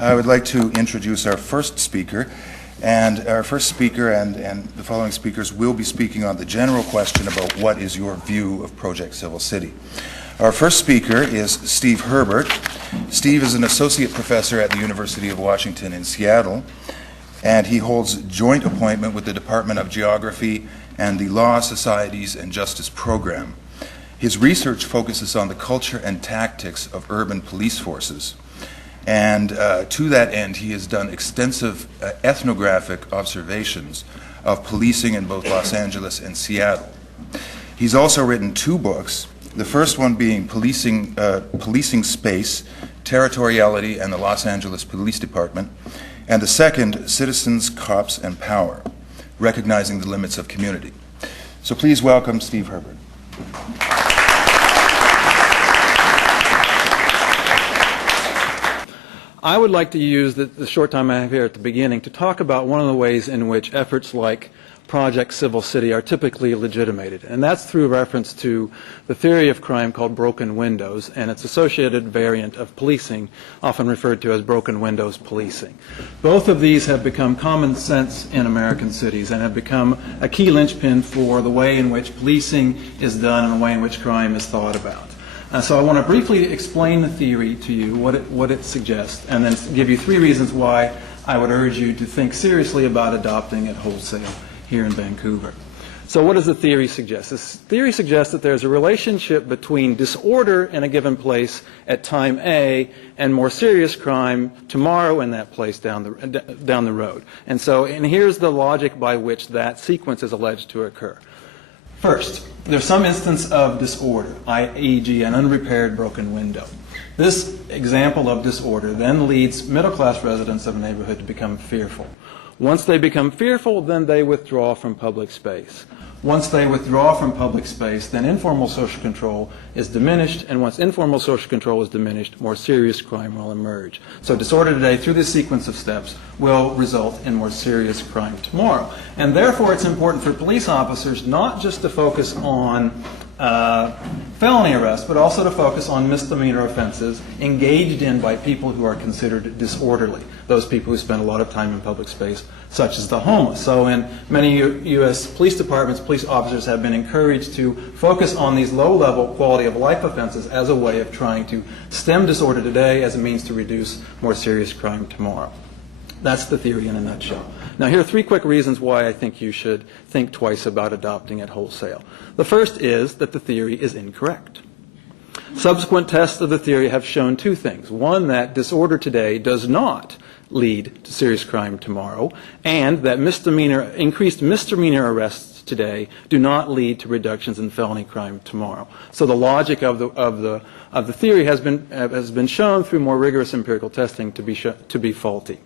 I would like to introduce our first speaker. And our first speaker and the following speakers will be speaking on the general question about what is your view of Project Civil City. Our first speaker is Steve Herbert. Steve is an associate professor at the University of Washington in Seattle, and he holds joint appointment with the Department of Geography and the Law, Societies, and Justice program. His research focuses on the culture and tactics of urban police forces. And to that end, he has done extensive ethnographic observations of policing in both Los Angeles and Seattle. He's also written two books, the first one being Policing Space, Territoriality, and the Los Angeles Police Department, and the second, Citizens, Cops, and Power, Recognizing the Limits of Community. So please welcome Steve Herbert. I would like to use the short time I have here at the beginning to talk about one of the ways in which efforts like Project Civil City are typically legitimated, and that's through reference to the theory of crime called broken windows and its associated variant of policing, often referred to as broken windows policing. Both of these have become common sense in American cities and have become a key linchpin for the way in which policing is done and the way in which crime is thought about. So I want to briefly explain the theory to you, what it suggests, and then give you three reasons why I would urge you to think seriously about adopting it wholesale here in Vancouver. So what does the theory suggest? This theory suggests that there's a relationship between disorder in a given place at time A and more serious crime tomorrow in that place down the road. And here's the logic by which that sequence is alleged to occur. First, there's some instance of disorder, i.e., an unrepaired broken window. This example of disorder then leads middle-class residents of a neighborhood to become fearful. Once they become fearful, then they withdraw from public space. Once they withdraw from public space, then informal social control is diminished, and once informal social control is diminished, more serious crime will emerge. So disorder today, through this sequence of steps, will result in more serious crime tomorrow. And therefore, it's important for police officers not just to focus on felony arrests, but also to focus on misdemeanor offenses engaged in by people who are considered disorderly, those people who spend a lot of time in public space, such as the homeless. So in many U.S. police departments, police officers have been encouraged to focus on these low-level quality of life offenses as a way of trying to stem disorder today as a means to reduce more serious crime tomorrow. That's the theory in a nutshell. Now, here are three quick reasons why I think you should think twice about adopting it wholesale. The first is that the theory is incorrect. Subsequent tests of the theory have shown two things. One, that disorder today does not lead to serious crime tomorrow, and that increased misdemeanor arrests today do not lead to reductions in felony crime tomorrow. So the logic of the theory has been shown through more rigorous empirical testing to be faulty.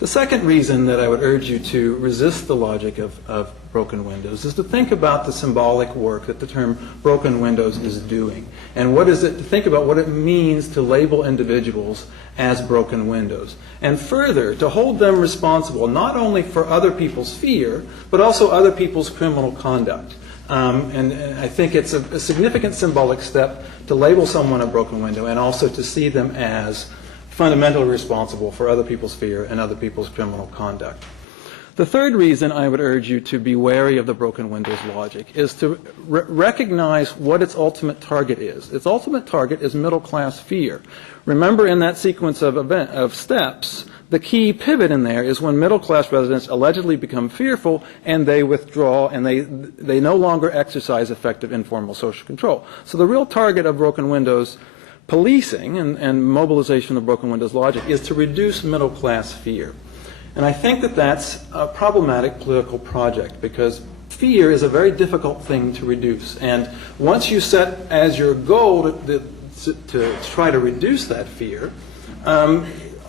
The second reason that I would urge you to resist the logic of broken windows is to think about the symbolic work that the term broken windows is doing. And what is it to think about what it means to label individuals as broken windows. And further, to hold them responsible not only for other people's fear, but also other people's criminal conduct. And I think it's a significant symbolic step to label someone a broken window and also to see them as fundamentally responsible for other people's fear and other people's criminal conduct. The third reason I would urge you to be wary of the broken windows logic is to recognize what its ultimate target is. Its ultimate target is middle-class fear. Remember, in that sequence of steps, the key pivot in there is when middle-class residents allegedly become fearful and they withdraw and they no longer exercise effective informal social control. So the real target of broken windows policing and mobilization of broken windows logic is to reduce middle-class fear. And I think that that's a problematic political project because fear is a very difficult thing to reduce. And once you set as your goal to try to reduce that fear,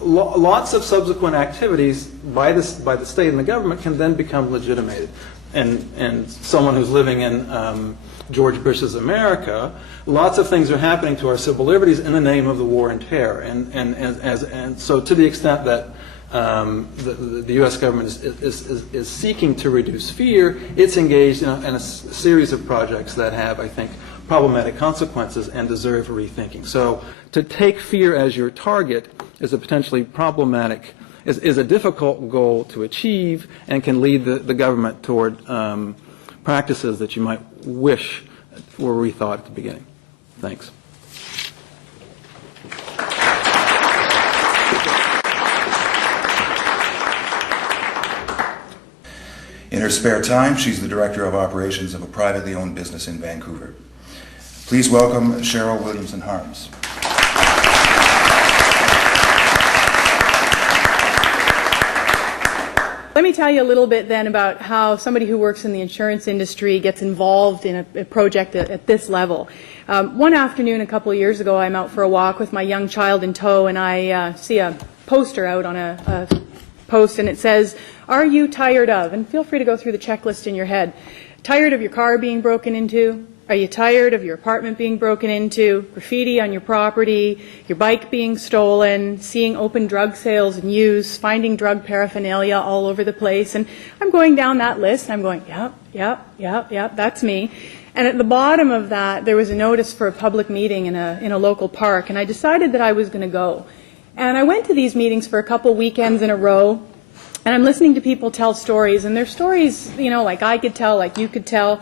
lots of subsequent activities by the state and the government can then become legitimated. And someone who's living in George Bush's America, lots of things are happening to our civil liberties in the name of the war and terror. And so to the extent that the U.S. government is seeking to reduce fear, it's engaged in a series of projects that have, I think, problematic consequences and deserve rethinking. So to take fear as your target is a potentially problematic, is a difficult goal to achieve and can lead the government toward practices that you might wish were rethought at the beginning. Thanks. In her spare time, she's the Director of Operations of a privately owned business in Vancouver. Please welcome Cheryl Williamson-Harms. Let me tell you a little bit then about how somebody who works in the insurance industry gets involved in a project at this level. One afternoon a couple of years ago, I'm out for a walk with my young child in tow, and I see a poster out on a post, and it says, "Are you tired of?" And feel free to go through the checklist in your head. Tired of your car being broken into? Are you tired of your apartment being broken into, graffiti on your property, your bike being stolen, seeing open drug sales and use, finding drug paraphernalia all over the place? And I'm going down that list, and I'm going, yep, that's me. And at the bottom of that, there was a notice for a public meeting in a local park, and I decided that I was going to go. And I went to these meetings for a couple weekends in a row, and I'm listening to people tell stories, and they're stories, like I could tell, like you could tell.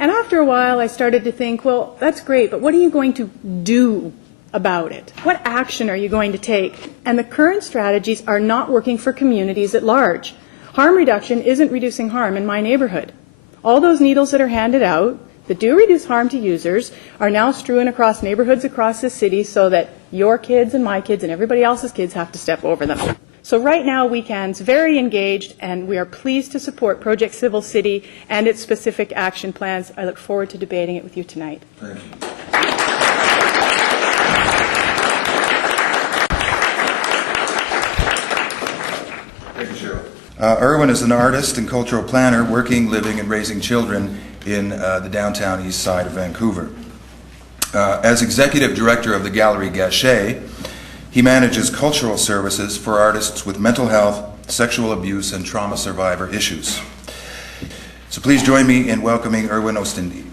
And after a while, I started to think, well, that's great, but what are you going to do about it? What action are you going to take? And the current strategies are not working for communities at large. Harm reduction isn't reducing harm in my neighborhood. All those needles that are handed out that do reduce harm to users are now strewn across neighborhoods across the city so that your kids and my kids and everybody else's kids have to step over them. So right now, WeCan's very engaged, and we are pleased to support Project Civil City and its specific action plans. I look forward to debating it with you tonight. Thank you. Thank you, Cheryl. Irwin is an artist and cultural planner working, living, and raising children in the downtown east side of Vancouver. As executive director of the Gallery Gachet, he manages cultural services for artists with mental health, sexual abuse, and trauma survivor issues. So please join me in welcoming Irwin Ostindi.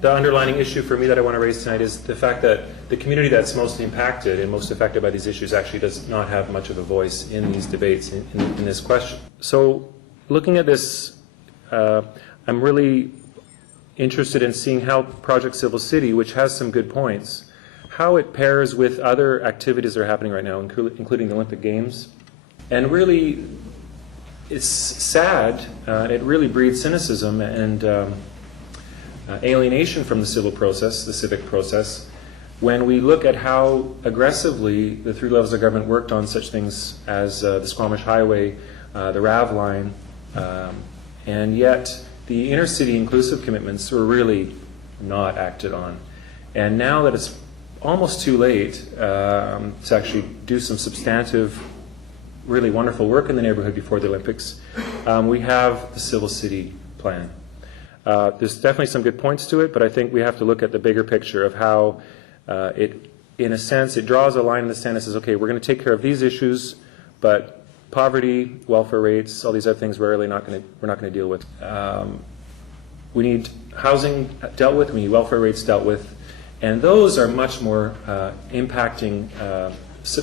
The underlining issue for me that I want to raise tonight is the fact that the community that's most impacted and most affected by these issues actually does not have much of a voice in these debates, in this question. So looking at this, I'm really interested in seeing how Project Civil City, which has some good points, how it pairs with other activities that are happening right now, including the Olympic Games. And really, it's sad, it really breeds cynicism and alienation from the civil process, the civic process, when we look at how aggressively the three levels of government worked on such things as the Squamish Highway, the RAV line, and yet the inner city inclusive commitments were really not acted on. And now that it's almost too late to actually do some substantive, really wonderful work in the neighborhood before the Olympics, we have the Civil City plan. There's definitely some good points to it, but I think we have to look at the bigger picture of how it, in a sense, it draws a line in the sand and says, okay, we're going to take care of these issues, but poverty, welfare rates, all these other things we're not going to deal with. We need housing dealt with, we need welfare rates dealt with, and those are much more impacting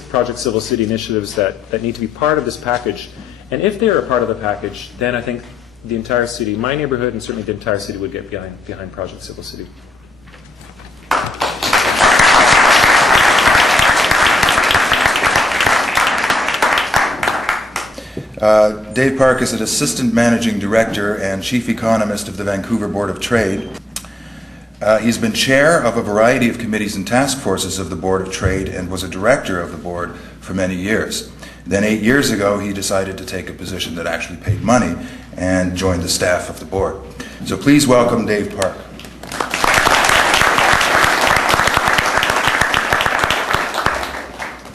Project Civil City initiatives that need to be part of this package. And if they're a part of the package, then I think the entire city, my neighborhood and certainly the entire city would get behind Project Civil City. Dave Park is an assistant managing director and chief economist of the Vancouver Board of Trade. He's been chair of a variety of committees and task forces of the Board of Trade and was a director of the board for many years. Then 8 years ago, he decided to take a position that actually paid money and joined the staff of the board. So please welcome Dave Park.